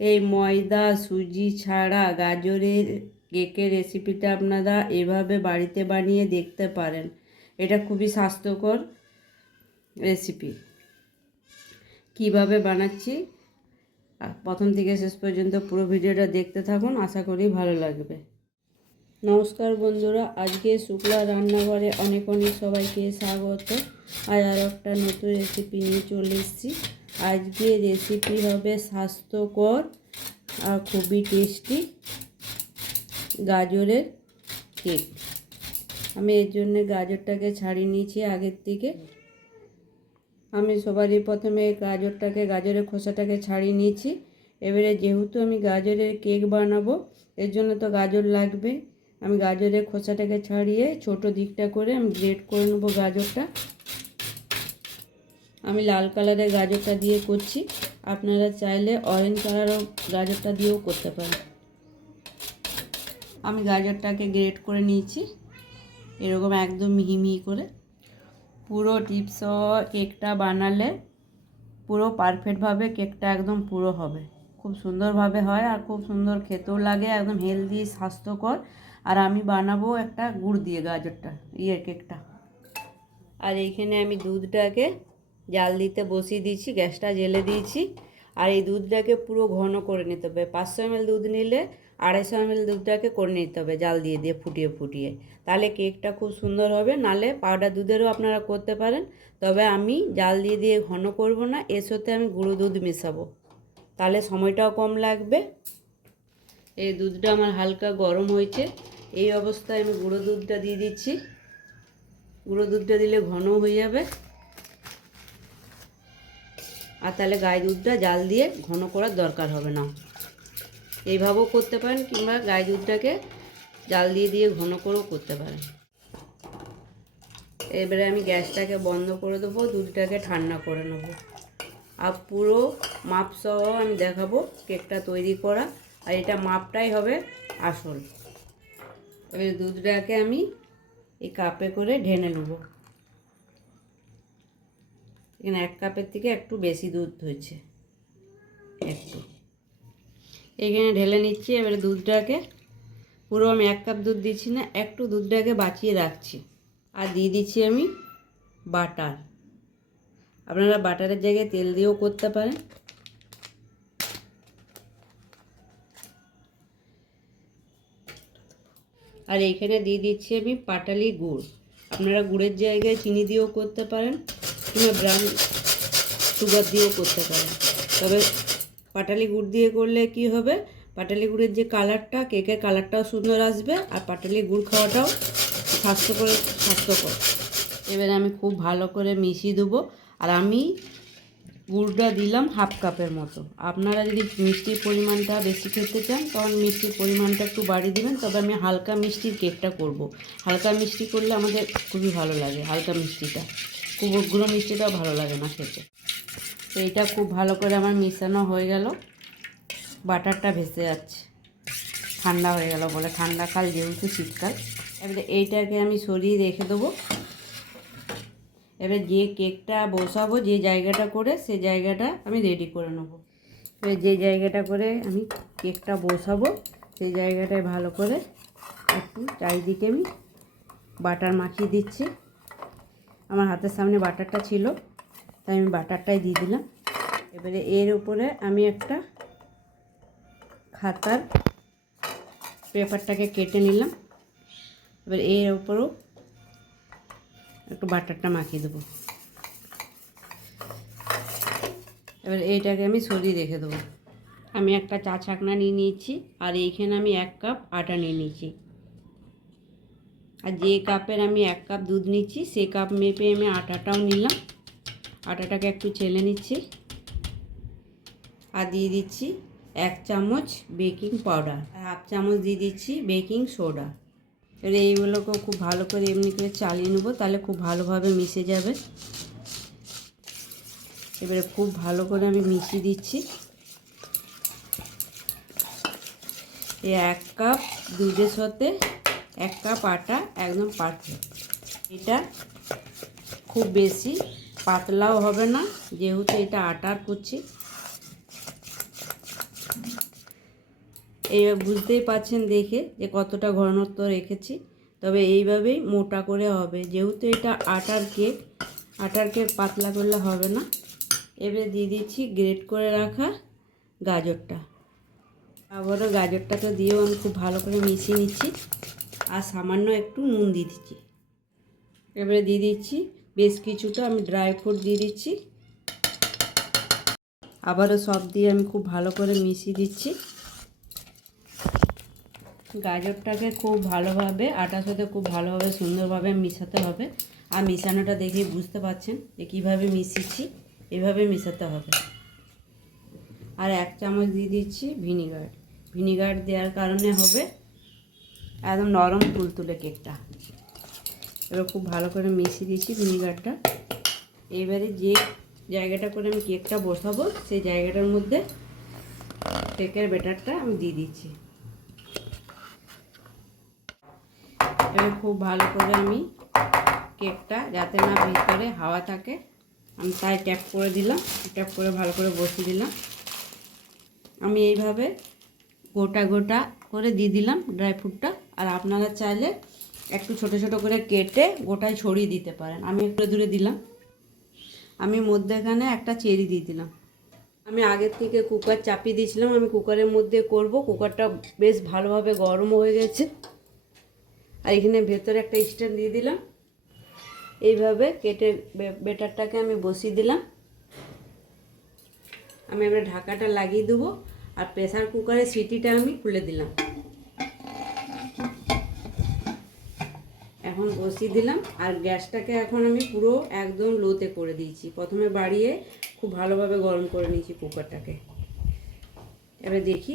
এই ময়দা, সুজি ছাড়া গাজরের কেকের রেসিপিটা আপনারা এভাবে বাড়িতে বানিয়ে দেখতে পারেন। এটা খুবই স্বাস্থ্যকর রেসিপি কীভাবে বানাচ্ছি? প্রথম থেকে শেষ পর্যন্ত পুরো ভিডিওটা দেখতে থাকুন, আশা করি ভালো লাগবে। নমস্কার বন্ধুরা, আজকে শুক্লা রান্নাঘরে অনেক অনেক সবাইকে স্বাগত। আর আর একটা নতুন রেসিপি নিয়ে চলে এসেছি। আজকে রেসিপি হবে স্বাস্থ্যকর আর খুবই টেস্টি গাজরের কেক আমি এর জন্য গাজরটাকে ছাড়িয়ে নিয়েছি আগের থেকে। আমি সবারই প্রথমে গাজরটাকে, গাজরের খোসাটাকে ছাড়িয়ে নিয়েছি। এবারে যেহেতু আমি গাজরের কেক বানাবো, এর জন্য তো গাজর লাগবে। আমি গাজরের খোসাটাকে ছাড়িয়ে ছোট দিকটা করে আমি গ্রেট করে নেব গাজরটা। আমি লাল কালারের গাজরটা দিয়ে করছি। আপনারা চাইলে অরেঞ্জ কালারও গাজরটা দিয়েও করতে পারেন। আমি গাজরটাকে গ্রেট করে নিয়েছি। এরকম একদম মিহি মিহি করে। পুরো টিপস কেকটা বানালে পুরো পারফেক্টভাবে কেকটা একদম পুরো হবে। খুব সুন্দরভাবে হয় আর খুব সুন্দর খেতেও লাগে, একদম হেলদি স্বাস্থ্যকর। আর আমি বানাবো একটা গুড় দিয়ে গাজরটা, ইয়ের কেকটা আর এইখানে আমি দুধটাকে জাল দিতে বসিয়ে দিয়েছি, গ্যাসটা জেলে দিয়েছি। আর এই দুধটাকে পুরো ঘন করে নিতে হবে। পাঁচশো এমএল দুধ নিলে আড়াইশো এমএল দুধটাকে করে নিতে হবে জাল দিয়ে দিয়ে ফুটিয়ে ফুটিয়ে। তাহলে কেকটা খুব সুন্দর হবে, নালে পাউডার দুধেরও আপনারা করতে পারেন। তবে আমি জাল দিয়ে দিয়ে ঘন করব না, এর সাথে আমি গুঁড়ো দুধ মেশাবো। তাহলে সময়টাও কম লাগবে। এই দুধটা আমার হালকা গরম হয়েছে। এই অবস্থায় আমি গুঁড়ো দুধটা দিয়ে দিচ্ছি। গুঁড়ো দুধটা দিলে ঘন হয়ে যাবে। আর তাহলে গায়ে দুধটা জাল দিয়ে ঘন করার দরকার হবে না। এইভাবেও করতে পারেন কিংবা গায়ে দুধটাকে জাল দিয়ে দিয়ে ঘন করেও করতে পারেন। এবারে আমি গ্যাসটাকে বন্ধ করে দেবো, দুধটাকে ঠান্ডা করে নেব। আর পুরো মাপ সহ আমি দেখাবো কেকটা তৈরি করা, আর এটা মাপটাই হবে আসল। এবারে দুধটাকে আমি এই কাপে করে ঢেনে নেব। এখানে এক কাপের থেকে একটু বেশি দুধ হয়েছে। একটু। এখানে ঢেলে নিচ্ছি, এবারে দুধটাকে। পুরো আমি এক কাপ দুধ দিচ্ছি না, একটু দুধটাকে বাঁচিয়ে রাখছি। আর দিয়ে দিচ্ছি আমি বাটার। আপনারা বাটারের জায়গায় তেল দিয়েও করতে পারেন। আর এইখানে দিয়ে দিচ্ছি আমি পাটালি গুড়। আপনারা গুড়ের জায়গায় চিনি দিয়েও করতে পারেন। কিংবা ব্রাউন সুগার দিয়েও করতে পারেন তবে পাটালি গুড় দিয়ে করলে কি হবে? পাটালি গুড়ের যে কালারটা, কেকের কালারটাও সুন্দর আসবে আর পাটালি গুড় খাওয়াটাও স্বাস্থ্যকর স্বাস্থ্যকর। এবারে আমি খুব ভালো করে মিশিয়ে দেবো আর আমি গুড়টা দিলাম হাফ কাপের মতো। আপনারা যদি মিষ্টির পরিমাণটা বেশি খেতে চান, তখন মিষ্টির পরিমাণটা একটু বাড়িয়ে দেবেন, তবে আমি হালকা মিষ্টির কেকটা করব। হালকা মিষ্টি করলে আমাদের খুবই ভালো লাগে, হালকা মিষ্টিটা। খুব মিষ্টিটাও ভালো লাগে না খেতে। তো এইটা খুব ভালো করে আমার মিশানো হয়ে গেল। বাটারটা ভেসে যাচ্ছে। ঠান্ডা হয়ে গেল বলে। ঠান্ডা কাল যেহেতু শীতকাল, এবারে এইটাকে আমি সরিয়ে রেখে দেবো। এবার যে কেকটা বসাবো, যে জায়গাটা করে, সে জায়গাটা আমি রেডি করে নেব। এবার যে জায়গাটা করে আমি কেকটা বসাবো সেই জায়গাটায় ভালো করে একটু চারিদিকে আমি বাটার মাখিয়ে দিচ্ছি। আমার হাতের সামনে বাটারটা ছিল, তাই আমি বাটারটাই দিয়ে দিলাম। এবারে এর উপরে আমি একটা খাতার পেপারটাকে কেটে নিলাম। এবার এর উপরেও একটু বাটারটা মাখিয়ে দেবো। এবার এইটাকে আমি সরিয়ে রেখে দেবো। আমি একটা চা ছাকনা নিয়ে নিয়েছি, আর এইখানে আমি এক কাপ আটা নিয়ে নিয়েছি। আর যে কাপের আমি এক কাপ দুধ নিচ্ছি সেই কাপ মেপে আমি আটাটাও নিলাম। আটাটাকে একটু চেলে নিচ্ছি। আর দিয়ে দিচ্ছি এক চামচ বেকিং পাউডার। আর হাফ চামচ দিয়ে দিচ্ছি বেকিং সোডা। এবার এইগুলোকেও খুব ভালো করে এমনি করে চালিয়ে নেব, তাহলে খুব ভালোভাবে মিশে যাবে। এবারে খুব ভালো করে আমি মিশিয়ে দিচ্ছি। এক কাপ দুধের সাথে এক কাপ আটা একদম পারফেক্ট এটা খুব বেশি পাতলাও হবে না, যেহেতু এটা আটার করছি এই বুঝতেই পাচ্ছেন দেখে যে কতটা ঘনত্ব রেখেছি, তবে এইভাবেই মোটা করে হবে। যেহেতু এটা আটার কেক আটার কেক পাতলা করলে হবে না। এবারে দিয়ে দিচ্ছি গ্রেট করে রাখা গাজরটা। আবারও গাজরটাকে দিয়েও আমি খুব ভালো করে মিশিয়ে নিচ্ছি। আর সামান্য একটু নুন দিয়ে দিচ্ছি। এবারে দিয়ে দিচ্ছি, বেশ কিছুটা আমি ড্রাই ফ্রুট দিয়ে দিচ্ছি। আবারও সব দিয়ে আমি খুব ভালো করে মিশিয়ে দিচ্ছি। গাজরটাকে খুব ভালোভাবে, আটার সাথে খুব ভালোভাবে, সুন্দরভাবে মিশাতে হবে। আর মিশানোটা দেখে বুঝতে পারছেন যে কীভাবে মিশিয়েছি, এভাবে মিশাতে হবে। আর এক চামচ দিয়ে দিচ্ছি ভিনিগার। ভিনিগার দেওয়ার কারণে হবে একদম নরম তুলতুলে কেকটা। এবার খুব ভালো করে মিশিয়ে দিয়েছি ভিনিগারটা। এবারে যে জায়গাটা করে আমি কেকটা বসাবো, সেই জায়গাটার মধ্যে কেকের ব্যাটারটা আমি দিয়ে দিচ্ছি। এবার খুব ভালো করে আমি কেকটা যাতে না ভিতরে হাওয়া থাকে, আমি তাই ট্যাপ করে দিলাম, ট্যাপ করে ভালো করে বসিয়ে দিলাম। আমি এইভাবে গোটা গোটা করে দিয়ে দিলাম ড্রাই ফ্রুটটা। আর আপনারা চাইলে একটু ছোট ছোট করে কেটে গোটায় ছড়িয়ে দিতে পারেন। আমি একটু দূরে দিলাম। আমি মধ্যেখানে একটা চেরি দিয়ে দিলাম। আমি আগের থেকে কুকার চাপিয়ে দিয়েছিলাম। আমি কুকারের মধ্যে করব। কুকারটা বেশ ভালোভাবে গরম হয়ে গেছে। আর এখানে ভেতরে একটা স্ট্যান্ড দিয়ে দিলাম। এইভাবে কেটে বেটারটাকে আমি বসিয়ে দিলাম। আমি এবার ঢাকাটা লাগিয়ে দেবো। আর প্রেসার কুকারের সিটিটা আমি খুলে দিলাম। এখন বসিয়ে দিলাম আর গ্যাসটাকে এখন আমি পুরো একদম লোতে করে দিয়েছি। প্রথমে বাড়িয়ে খুব ভালোভাবে গরম করে নিয়েছি কুকারটাকে। এবার দেখি,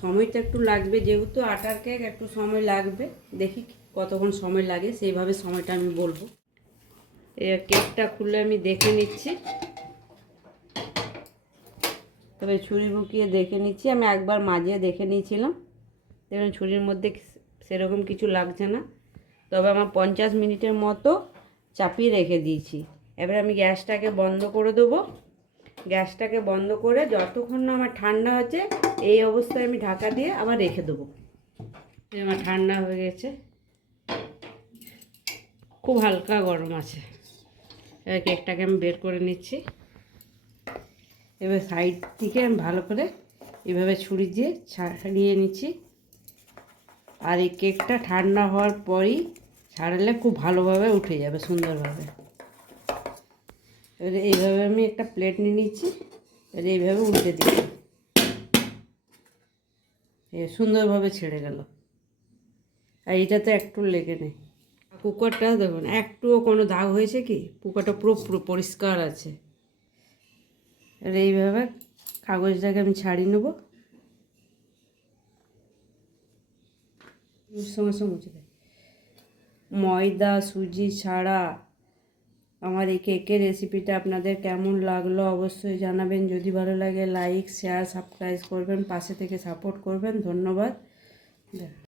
সময়টা একটু লাগবে, যেহেতু আটার কেক একটু সময় লাগবে, দেখি কতক্ষণ সময় লাগে, সেইভাবে সময়টা আমি বলব। এই কেকটা খুলে আমি দেখে নিচ্ছি। তবে ছুরি বুকিয়ে দেখে নিচ্ছি, আমি একবার মাঝে দেখে নিয়েছিলাম। দেখুন, ছুরির মধ্যে সেরকম কিছু লাগছে না। তবে আমার পঞ্চাশ মিনিটের মতো চাপিয়ে রেখে দিয়েছি। এবার আমি গ্যাসটাকে বন্ধ করে দেবো। গ্যাসটাকে বন্ধ করে যতক্ষণ না আমার ঠান্ডা হচ্ছে, এই অবস্থায় আমি ঢাকা দিয়ে আবার রেখে দেবো। আমার ঠান্ডা হয়ে গেছে। খুব হালকা গরম আছে। এবার কেকটাকে আমি বের করে নিচ্ছি। এবার সাইড থেকে আমি ভালো করে এভাবে ছুরি দিয়ে ছাড়িয়ে নিচ্ছি। আর এই কেকটা ঠান্ডা হওয়ার পরই ছাড়ালে খুব ভালোভাবে উঠে যাবে, সুন্দরভাবে। এবারে এইভাবে আমি একটা প্লেট নিয়ে নিচ্ছি, এবারে এইভাবে উল্টে দিচ্ছি। সুন্দরভাবে ছেড়ে গেল। আর এইটাতে একটু লেগে নেই। কুকারটা দেখুন, একটুও কোনো দাগ হয়েছে কি? কুকারটা পুরো পুরো পরিষ্কার আছে। আর এইভাবে কাগজটাকে আমি ছাড়িয়ে নেব। সঙ্গে সঙ্গে ময়দা, সুজি ছাড়া আমার এই কেকের রেসিপিটা আপনাদের কেমন লাগল অবশ্যই জানাবেন। যদি ভালো লাগে লাইক শেয়ার সাবস্ক্রাইব করবেন, পাশে থেকে সাপোর্ট করবেন। ধন্যবাদ।